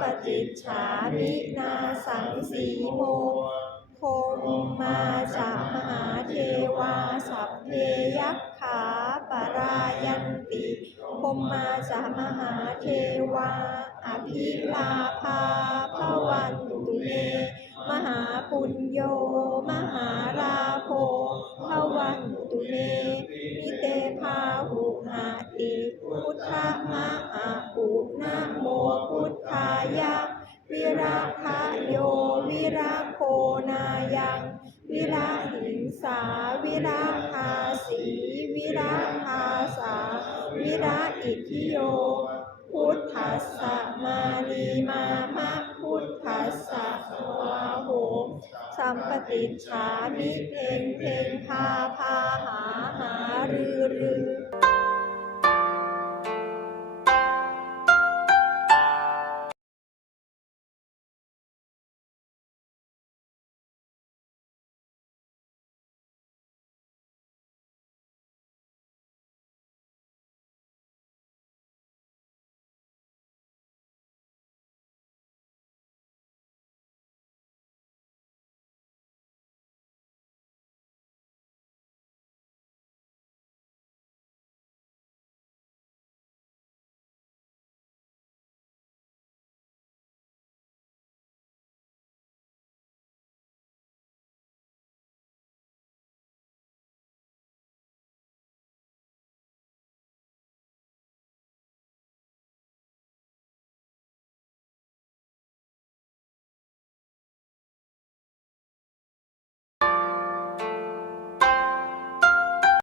ปติจฉามินาสังสีโมโคมมาจามหาเทวาสัพเพยัคขาปรายันติพมมาจามหาเทวา อภิลาภาพวันตุเมมหาปุญโย มหาราโภพวันตุเนมิเตภาหุหาติพุทธมะ นายังวิระหิงสาวิระคาสีวิระคาสาวิระอิทิโย พุทธัสสะมานีมามาพุทธัสสะวาโหสัมปติฉามิเพนเพนพาพาหาหารือรือ